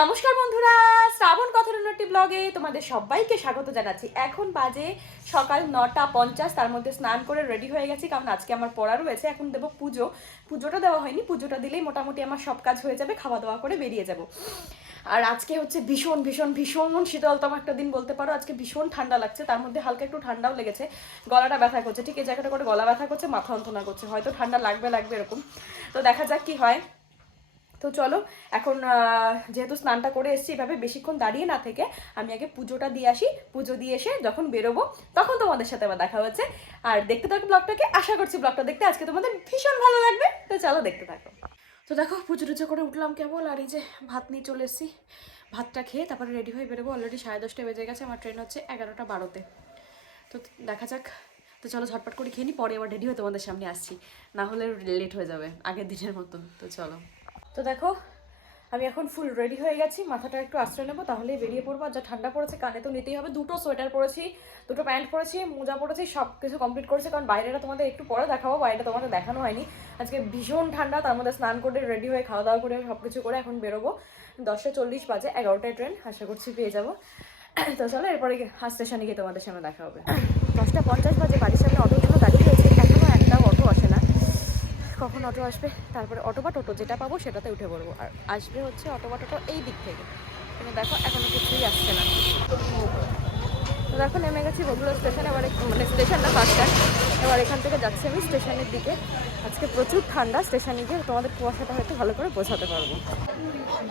নমস্কার বন্ধুরা, শ্রাবণ কথার উন্নতি ব্লগে তোমাদের সবাইকে স্বাগত জানাচ্ছি। এখন বাজে সকাল 9:50, তার মধ্যে স্নান করে রেডি হয়ে গেছি, কারণ আজকে আমার পড়া রয়েছে। এখন দেবো পুজো। পুজোটা দেওয়া হয়নি, পুজোটা দিলেই মোটামুটি আমার সব কাজ হয়ে যাবে, খাওয়া দাওয়া করে বেরিয়ে যাব। আর আজকে হচ্ছে ভীষণ ভীষণ ভীষণ শীতলতম একটা দিন বলতে পারো। আজকে ভীষণ ঠান্ডা লাগছে, তার মধ্যে হালকা একটু ঠান্ডাও লেগেছে। গলাটা ব্যথা করছে, ঠিক এই জায়গাটা করে গলা ব্যথা করছে, মাথা যন্ত্রণা করছে, হয়তো ঠান্ডা লাগবে এরকম। তো দেখা যাক কি হয়। তো চলো এখন যেহেতু স্নানটা করে এসেছি, এভাবে বেশিক্ষণ দাঁড়িয়ে না থেকে আমি আগে পুজোটা দিয়ে আসি। পুজো দিয়ে এসে যখন বেরোবো তখন তোমাদের সাথে আবার দেখা হচ্ছে। আর দেখতে থাকো ব্লগটাকে, আশা করছি ব্লগটা দেখতে আজকে তোমাদের ভীষণ ভালো লাগবে। তো চলো দেখতে থাকো। তো দেখো পুজো টুজো করে উঠলাম কেবল, আর এই যে ভাত নিয়ে চলে এসেছি। ভাতটা খেয়ে তারপরে রেডি হয়ে বেরোবো। অলরেডি 10:30 বেজে গেছে, আমার ট্রেন হচ্ছে 11:12-তে। তো দেখা যাক। তো চলো ঝটপট করে খেয়ে নি, পরে আবার রেডি হয়ে তোমাদের সামনে আসছি, না হলে লেট হয়ে যাবে আগের দিনের মতো। তো চলো। তো দেখো আমি এখন ফুল রেডি হয়ে গেছি, মাথাটা একটু আশ্রয় নেবো, তাহলেই বেরিয়ে পড়বো। আর যা ঠান্ডা পড়েছে, কানে তো নিতেই হবে। দুটো সোয়েটার পরেছি, দুটো প্যান্ট পরেছি, মোজা পরেছি, সব কিছু কমপ্লিট করেছি। কারণ বাইরেটা তোমাদের একটু পরে দেখাবো, বাইরেটা তোমাদের দেখানো হয়নি। আজকে ভীষণ ঠান্ডা, তার মধ্যে স্নান করে রেডি হয়ে খাওয়া দাওয়া করে সব কিছু করে এখন বেরোবো। 10:40 বাজে, 11টায় ট্রেন, আশা করছি পেয়ে যাবো। তো চলো এরপরে স্টেশনে গিয়ে তোমাদের সামনে দেখা হবে। 10:50 বাজে, বাড়ির সামনে অটোর জন্য দাঁড়িয়ে রয়েছে, এখনও একটাও অটো আসে না। কখন অটো আসবে, তারপরে অটো বা টোটো যেটা পাবো সেটাতে উঠে পড়বো। আর আসবে হচ্ছে অটো বা টোটো এই দিক থেকে, কিন্তু দেখো এখনো কিছুই আসছে না। তো দেখো নেমে গেছি বগুড়া স্টেশন। এবার মানে স্টেশন না, বাস স্ট্যান্ড। এবার এখান থেকে যাচ্ছি আমি স্টেশনের দিকে। আজকে প্রচুর ঠান্ডা, স্টেশনে গিয়ে তোমাদের কুয়াশাটা হয়তো ভালো করে বোঝাতে পারবো।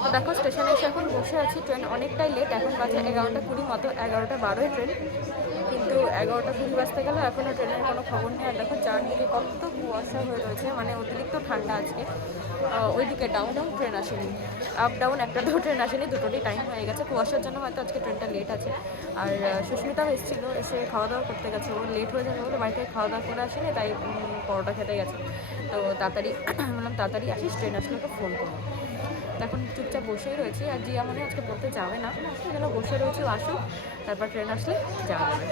তো দেখো স্টেশনে এসে এখন বসে আছি, ট্রেন অনেকটাই লেট, এখন বাজে 11:20 মতো, 11:12 ট্রেন। কিন্তু 11:20 বাজতে গেলে এখনও ট্রেনের কোনো খবর নেই। আর দেখো চারদিকে কত কুয়াশা হয়ে রয়েছে, মানে অতিরিক্ত ঠান্ডা আজকে। ওইদিকে ডাউন ট্রেন আসেনি, আপ ডাউন একটাতেও ট্রেন আসেনি, দুটোরই টাইম হয়ে গেছে। কুয়াশার জন্য হয়তো আজকে ট্রেনটা লেট আছে। আর সুস্মিতাও এসেছিলো, এসে খাওয়া দাওয়া করতে গেছে। ওর লেট হয়ে যাবে বলে বাড়িতে খাওয়া দাওয়া করে আসেনি, তাই পরোটা খেতে গেছে। তো তাড়াতাড়ি বললাম তাড়াতাড়ি আসিস, ট্রেন আসলে তো ফোন করবো। এখন চুপচাপ বসেই রয়েছি। আর জিয়া মনে আজকে পড়তে যাবে না, সেই জন্য বসে রয়েছি, আসুক তারপর ট্রেন আসলে যাওয়া যাবে।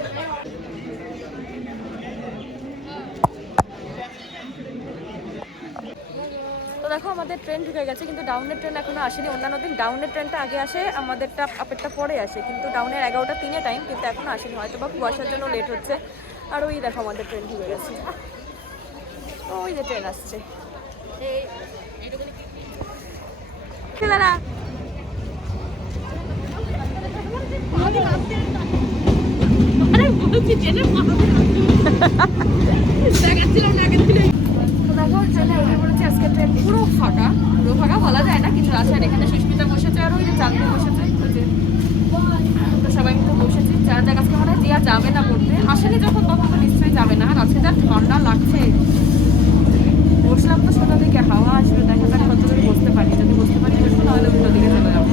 তো দেখো আমাদের ট্রেন ঢুকে গেছে, কিন্তু ডাউনের ট্রেন এখনো আসেনি। অন্যান্য দিন ডাউনের ট্রেনটা আগে আসে, আমাদেরটা আপেরটা পরে আসে, কিন্তু ডাউনের 11:03 টাইম, কিন্তু এখনো আসেনি, হয়তো বা কুয়াশার জন্য লেট হচ্ছে। আর ওই দেখো আমাদের ট্রেন ঢুকে গেছে, ওই যে ট্রেন আসছে। দাঁড়া দেখো ট্রেনে উঠে পড়েছি। আজকে ট্রেন পুরো ফাঁকা, পুরো ফাঁকা বলা যায় না, কিছু আছে। আর এখানে সুস্মিতা বসেছে, আর ওই যে চাঁদনি বসেছে। তো সবাই কিন্তু বসেছি, যারা যাক আজকে মনে হয় জিয়া যাবে না পড়তে, আসেনি যখন তখন তো নিশ্চয়ই যাবে না। আর আজকে যা ঠান্ডা লাগছে, বসলাম তো সোজা দিকে, হাওয়া আসবে, দেখা যাক কত দূরে বসতে পারি। যদি বসতে পারি বসবো, নাহলে উল্টো দিকে চলে যাবো।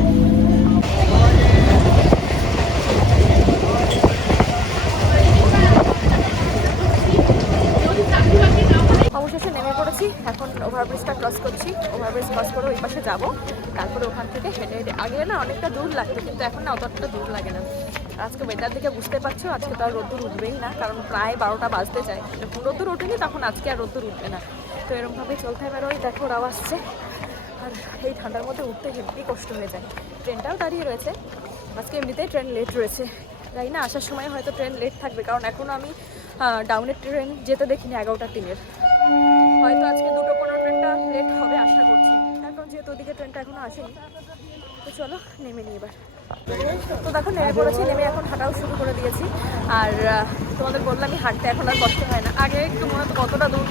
অবশেষে নেমে পড়েছি, এখন ওভারব্রিজটা ক্রস করছি। ওভারব্রিজ ক্রস করে ওই পাশে যাবো, তারপরে ওখান থেকে হেঁটে হেঁটে। আগে না অনেকটা দূর লাগতো, কিন্তু এখন না অতটা দূর লাগে না। আজকে ওয়েদার দিকে বুঝতে পারছো, আজকে তো আর রোদ্দুর উঠবেই না, কারণ প্রায় 12টা বাজতে চায়। যখন রোদ্দুর ওঠেনি তখন আজকে আর রোদ্দুর উঠবে না। তো এরকমভাবেই চলতে হবে। আর ওই দেখো ওরাও আসছে। আর এই ঠান্ডার মধ্যে উঠতে হেব্বি কষ্ট হয়ে যায়। ট্রেনটাও দাঁড়িয়ে রয়েছে, আজকে এমনিতেই ট্রেন লেট রয়েছে। জানি না আসার সময় হয়তো ট্রেন লেট থাকবে, কারণ এখনও আমি ডাউনের ট্রেন যেতে দেখিনি 11:03। হয়তো আজকে 2:15 ট্রেনটা লেট হবে আশা করছি, এখন যেহেতু ওদিকে ট্রেনটা এখনও আসেনি। তো চলো নেমে নিই এবার। তো দেখো নেমে পড়েছি, নেমে এখন হাঁটাও শুরু করে দিয়েছি। আর তোমাদের বললামই হাঁটতে এখন আর কষ্ট হয় না। আগে একটু মনে হতো কতটা দূর,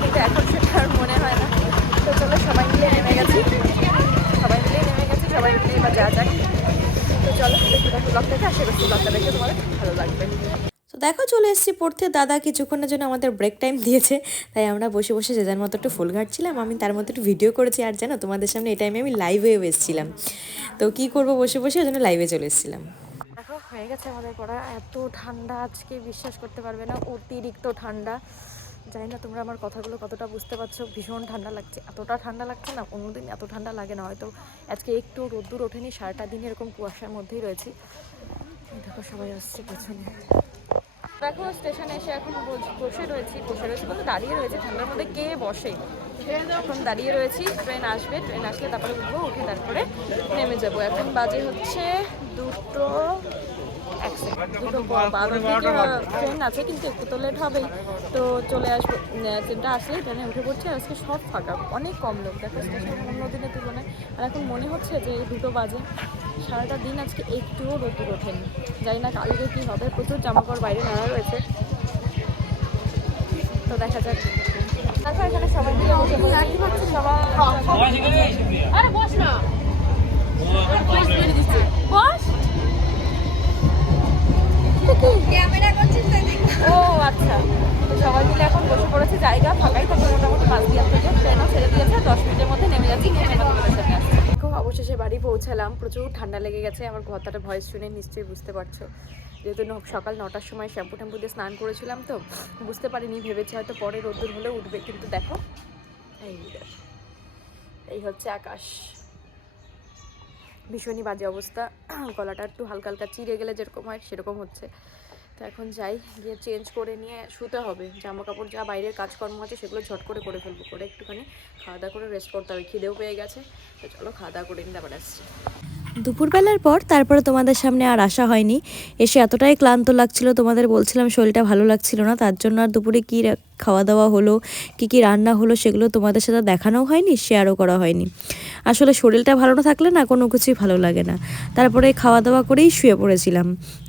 কিন্তু এখন সেটা আর মনে হয় না। তো চলো সবাই মিলে নেমে গেছি, সবাই মিলে এবার যা যাক। তো চলো দেখতে দেখো ব্লগটাকে, আশা করছি ব্লগটা দেখে তোমাদের ভালো লাগবে। তো দেখো চলে এসেছি পড়তে। দাদা কিছুক্ষণের জন্য আমাদের ব্রেক টাইম দিয়েছে, তাই আমরা বসে বসে যে যার মতো একটু ফুল ঘাটছিলাম। আমি তার মতো একটু ভিডিও করেছি, আর জানো তোমাদের সামনে এই টাইমে আমি লাইভেও এসেছিলাম। তো কি করব, বসে বসে ওই জন্য লাইভে চলে এসেছিলাম। দেখো হয়ে গেছে আমাদের পড়া। এত ঠান্ডা আজকে বিশ্বাস করতে পারবে না, অতিরিক্ত ঠান্ডা। জানি না তোমরা আমার কথাগুলো কতটা বুঝতে পারছো, ভীষণ ঠান্ডা লাগছে। এতটা ঠান্ডা লাগছে না, অন্যদিন এত ঠান্ডা লাগে না। হয়তো আজকে একটু রোদ্দুর ওঠেনি, সারাটা দিন এরকম কুয়াশার মধ্যেই রয়েছি। দেখো সবাই আসছে পেছনে। দেখো স্টেশনে এসে এখন বসে রয়েছি বলতে দাঁড়িয়ে রয়েছে। ঠান্ডার মধ্যে কে বসে, এখন দাঁড়িয়ে রয়েছি, ট্রেন আসবে, ট্রেন আসলে তারপরে উঠবো, উঠে তারপরে নেমে যাব। এখন বাজে হচ্ছে 2:01। 2:12 ট্রেন আছে, কিন্তু একটু তো লেট হবেই, তো চলে আসবো। ট্রেনটা আসলে ট্রেনে উঠে পড়ছে। আজকে সব ফাঁকা, অনেক কম লোক, দেখো স্টেশন অন্য দিনের তুলনায়। আর এখন মনে হচ্ছে যে 2 বাজে, সারাটা দিন আজকে একটুও রোদ্দুর ওঠেনি। জানি না কালকে কী হবে, প্রচুর জামাকাপড় বাইরে নাড়া রয়েছে, তো দেখা যাক। তারপর এখানে সবাই মিলে বসে পড়েছি, সবাই আরে বস না, বস। ও আচ্ছা, তো সবাই মিলে এখন বসে পড়েছে, জায়গা ফাঁকাই থাকে মোটামুটি। 5 দিন থেকে ট্রেনও ছেড়ে দিয়েছে, 10 মিনিটের মধ্যে নেমে যাচ্ছি, নেমে তোমাদের সাথে আসছি। খুব অবশেষে বাড়ি পৌঁছালাম, প্রচুর ঠান্ডা লেগে গেছে। আমার কথাটা ভয়েস শুনে নিশ্চয়ই বুঝতে পারছো, যেহেতু সকাল 9টার সময় শ্যাম্পু ট্যাম্পু দিয়ে স্নান করেছিলাম, তো বুঝতে পারিনি, ভেবেছি হয়তো পরে রোদ্দুর হলে উঠবে, কিন্তু দেখো এই হচ্ছে আকাশ, ভীষণই বাজে অবস্থা। গলাটা একটু হালকা হালকা চিড়ে গেলে যেরকম হয় সেরকম হচ্ছে। তো এখন যাই, গিয়ে চেঞ্জ করে নিয়ে শুতে হবে। জামা কাপড় যা বাইরের কাজকর্ম আছে সেগুলো ঝট করে ফেলবো, করে একটুখানি খাওয়া দাওয়া করে রেস্ট করতে হবে। খিদেও পেয়ে গেছে, তো চলো খাওয়া দাওয়া করে নিতে আবার আসছি। দুপুরবেলার পর তারপরে তোমাদের সামনে আর আসা হয়নি, এসে এতটাই ক্লান্ত লাগছিল, তোমাদের বলছিলাম শরীরটা ভালো লাগছিল না, তার জন্য আর দুপুরে কী খাওয়া দাওয়া হলো, কি রান্না হলো সেগুলো তোমাদের সাথে দেখানোও হয়নি, শেয়ারও করা হয়নি। আসলে শরীরটা ভালো না থাকলে না কোনো কিছুই ভালো লাগে না। তারপরে খাওয়া দাওয়া করেই শুয়ে পড়েছিলাম,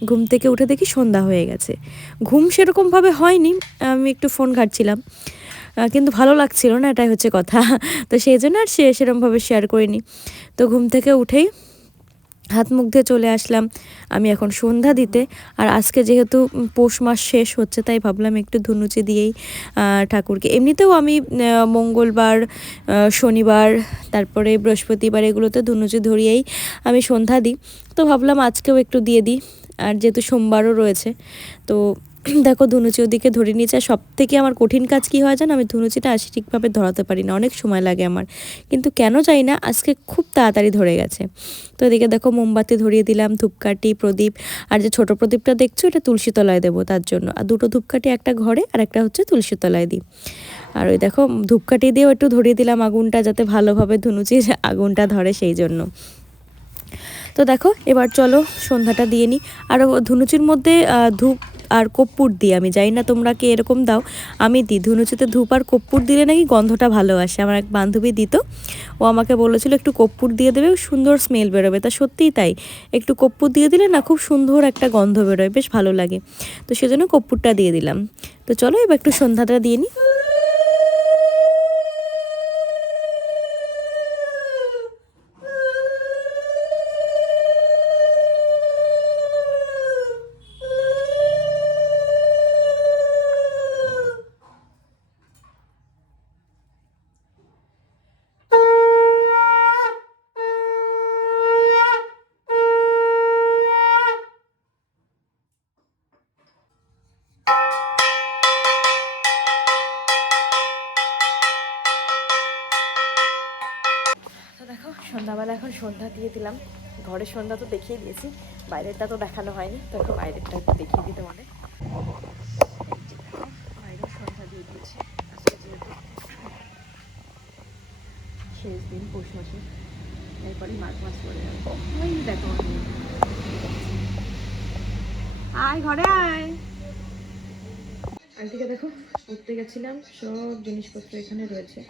ঘুম থেকে উঠে দেখি সন্ধ্যা হয়ে গেছে। ঘুম সেরকমভাবে হয়নি, আমি একটু ফোন ঘাঁটছিলাম, কিন্তু ভালো লাগছিল না, এটাই হচ্ছে কথা। তো সেই জন্য আর সেরকমভাবে শেয়ার করিনি। তো ঘুম থেকে উঠেই হাত মুখ দিয়ে চলে আসলাম আমি এখন সন্ধ্যা দিতে। আর আজকে যেহেতু পৌষ মাস শেষ হচ্ছে, তাই ভাবলাম একটু ধুনুচি দিয়েই ঠাকুরকে, এমনিতেও আমি মঙ্গলবার, শনিবার, তারপরে বৃহস্পতিবার এগুলোতে ধুনুচি ধরিয়েই আমি সন্ধ্যা দিই, তো ভাবলাম আজকেও একটু দিয়ে দিই। আর যেহেতু সোমবারও রয়েছে, তো দেখো ধুনুচি ওদিকে ধরে নিয়েছে। আর সব থেকে আমার কঠিন কাজ কী হয় জানো, আমি ধুনুচিটা ঠিকভাবে ধরাতে পারি না, অনেক সময় লাগে আমার, কিন্তু কেন জানি না আজকে খুব তাড়াতাড়ি ধরে গেছে। তো এদিকে দেখো মোমবাতি ধরিয়ে দিলাম, ধূপকাঠি, প্রদীপ, আর যে ছোট প্রদীপটা দেখছো এটা তুলসী তলায় দেবো তার জন্য, আর 2টো ধূপকাঠি, একটা ঘরে আর একটা হচ্ছে তুলসী তলায় দিই। আর ওই দেখো ধূপকাঠি দিয়েও একটু ধরিয়ে দিলাম আগুনটা, যাতে ভালোভাবে ধুনুচির আগুনটা ধরে, সেই জন্য। তো দেখো এবার চলো সন্ধ্যাটা দিয়ে নিই। আর ধুনুচির মধ্যে ধূপ আর কর্পূর দিই আমি, জানি না তোমরা কি এরকম দাও, আমি দিই। ধুনুচিতে ধূপ আর কর্পূর দিলে নাকি গন্ধটা ভালো আসে। আমার এক বান্ধবী দিত, ও আমাকে বলেছিল একটু কর্পূর দিয়ে দেবে, সুন্দর স্মেল বেরোবে। তা সত্যিই তাই, একটু কর্পূর দিয়ে দিলে না খুব সুন্দর একটা গন্ধ বেরোয়, বেশ ভালো লাগে। তো সেজন্য কর্পূরটা দিয়ে দিলাম। তো চলো এবার একটু সন্ধ্যাটা দিয়ে নিই। তো দেখো সন্ধ্যাবেলা এখন সন্ধ্যা দিয়ে দিলাম, ঘরের সন্ধ্যা তো দেখিয়ে দিয়েছি, বাইরেরটা তো দেখানো হয়নি, তো এখন বাইরেরটা একটু দেখিয়ে দিই তোমাদের। বাইরেও সন্ধ্যা দিয়ে দিয়েছি, আজকে যেহেতু শেষ দিন পৌষ মাসে, এরপরই মাঘ মাস পরে যাবো। ওই দেখো আয় ঘরে আয়। একদিকে দেখো উঠতে গেছিলাম, সব জিনিসপত্র এখানে রয়েছে,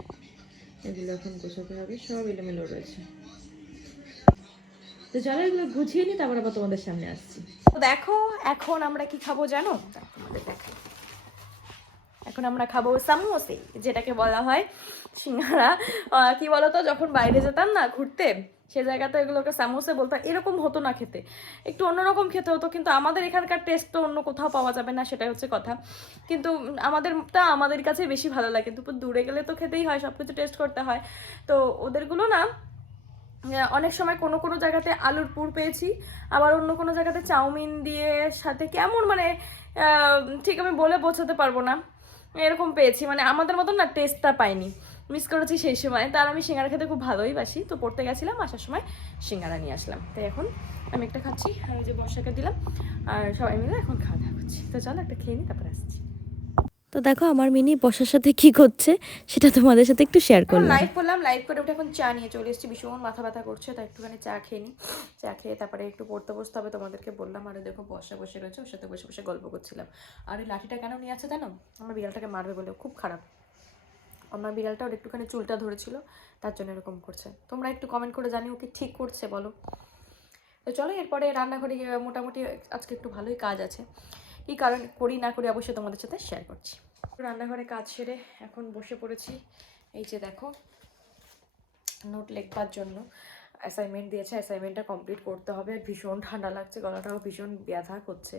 এগুলো এখন গোছাতে হবে, সব এলোমেলো রয়েছে। তো চলো এগুলো গুছিয়ে নিই, তারপর আবার তোমাদের সামনে আসছি। তো দেখো এখন আমরা কি খাবো জানো, তোমাদের দেখাই। এখন আমরা খাবো সামোসে, যেটাকে বলা হয় সিঙ্গারা। কি বলতো, যখন বাইরে যেতাম না ঘুরতে, সে জায়গাতে এগুলোকে সামোসে বলতাম। এরকম হতো না খেতে, একটু অন্যরকম খেতে হতো, কিন্তু আমাদের এখানকার টেস্ট তো অন্য কোথাও পাওয়া যাবে না, সেটাই হচ্ছে কথা। কিন্তু আমাদের কাছে বেশি ভালো লাগে, কিন্তু দূরে গেলে তো খেতেই হয়, সব কিছু টেস্ট করতে হয়। তো ওদেরগুলো না অনেক সময় কোনো কোনো জায়গাতে আলুর পুর পেয়েছি, আবার অন্য কোনো জায়গাতে চাউমিন দিয়ে সাথে কেমন মানে ঠিক আমি বলে বোঝাতে পারবো না, এরকম পেয়েছি। মানে আমাদের মতন না টেস্টটা পাইনি, মিস করেছি সেই সময়। তার আমি সিঙ্গারা খেতে খুব ভালোই বাসি, তো পড়তে গেছিলাম, আসার সময় সিঙ্গারা নিয়ে আসলাম। তাই এখন আমি একটা খাচ্ছি, আর ওই যে বর্ষাকে দিলাম, আর সবাই মিলে এখন খাওয়া দাওয়া করছি। তো চলো একটা খেয়ে নিই, তারপরে আসছি। তো দেখো আমার মিনি বসার সাথে কি করছে সেটা তোমাদের সাথে একটু শেয়ার করলাম। লাইভ করলাম, লাইভ করে উঠে এখন চা নিয়ে চলে এসেছি, ভীষণ মাথা ব্যথা করছে, তাই একটুখানি চা খেয়ে নিই। চা খেয়ে তারপরে একটু পড়তে বসতে হবে, তোমাদেরকে বললাম। আর দেখো বসে বসে রয়েছে, ওর সাথে বসে বসে গল্প করছিলাম। আর এই লাঠিটা কেন নিয়ে আছে জানো? আমার বিড়ালটাকে মারবে বলে, খুব খারাপ। আমার বিড়ালটা ওর একটুখানি চুলটা ধরেছিল, তার জন্য এরকম করছে। তোমরা একটু কমেন্ট করে জানিও কি ঠিক করছে বলো। তো চলো এরপরে রান্নাঘরে গিয়ে মোটামুটি আজকে একটু ভালোই কাজ আছে, কী কারণ করি না করি অবশ্যই তোমাদের সাথে শেয়ার করছি। রান্নাঘরে কাজ সেরে এখন বসে পড়েছি। এই যে দেখো, নোট লিখবার জন্য অ্যাসাইনমেন্ট দিয়েছে, অ্যাসাইনমেন্টটা কমপ্লিট করতে হবে। ভীষণ ঠান্ডা লাগছে, গলাটাও ভীষণ ব্যথা করছে,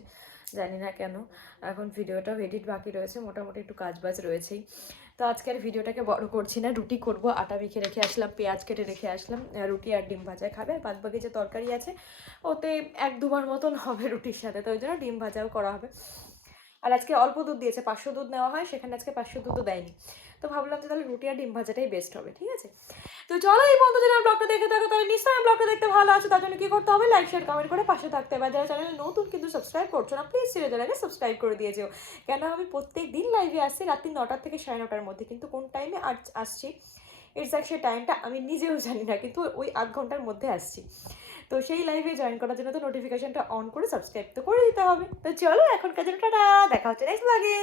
জানি না কেন। এখন ভিডিওটাও এডিট বাকি রয়েছে, মোটামুটি একটু কাজ বাজ রয়েছেই। তো আজকে আর ভিডিওটাকে বড় করছি না, রুটি করব। আটা মেখে রেখে আসলাম, পেঁয়াজ কেটে রেখে আসলাম। রুটি আর ডিম ভাজা খাবে, আর বাদ বাকি যে তরকারি আছে ওতে 1-2বার মতন হবে রুটির সাথে, তো ওই জন্য ডিম ভাজাও করা হবে। আর আজকে অল্প দুধ দিয়েছে, 500 দুধ নেওয়া হয়, সেখানে আজকে 500 দুধও দেয়নি। তো ভাবলাম যে তাহলে রুটি আর ডিম ভাজাটাই বেস্ট হবে, ঠিক আছে। তো চলো এই পর্যন্ত যদি আমার ব্লগটা দেখে থাকো তাহলে নিশ্চয়ই আমার ব্লগটা দেখতে ভালো আছে, তার জন্য কি করতে হবে? লাইক শেয়ার কমেন্ট করে পাশে থাকতে হবে। যারা চ্যানেলে নতুন কিন্তু সাবস্ক্রাইব করছো না, প্লিজ সিরিয়াল আগে সাবস্ক্রাইব করে দিয়ে যেও। কেন আমি প্রত্যেক দিন লাইভে আসছি রাত্রি 9টা থেকে 9:30-র মধ্যে, কিন্তু কোন টাইমে আসছি এক্সাক্ট সেই টাইমটা আমি নিজেও জানি না, কিন্তু ওই 8 ঘন্টার মধ্যে আসছি। তো সেই লাইভে জয়েন করার জন্য তো নোটিফিকেশনটা অন করে সাবস্ক্রাইব তো করে দিতে হবে। তো চলো এখনকার জন্য টাটা, দেখা হচ্ছে নেক্সট ব্লগে।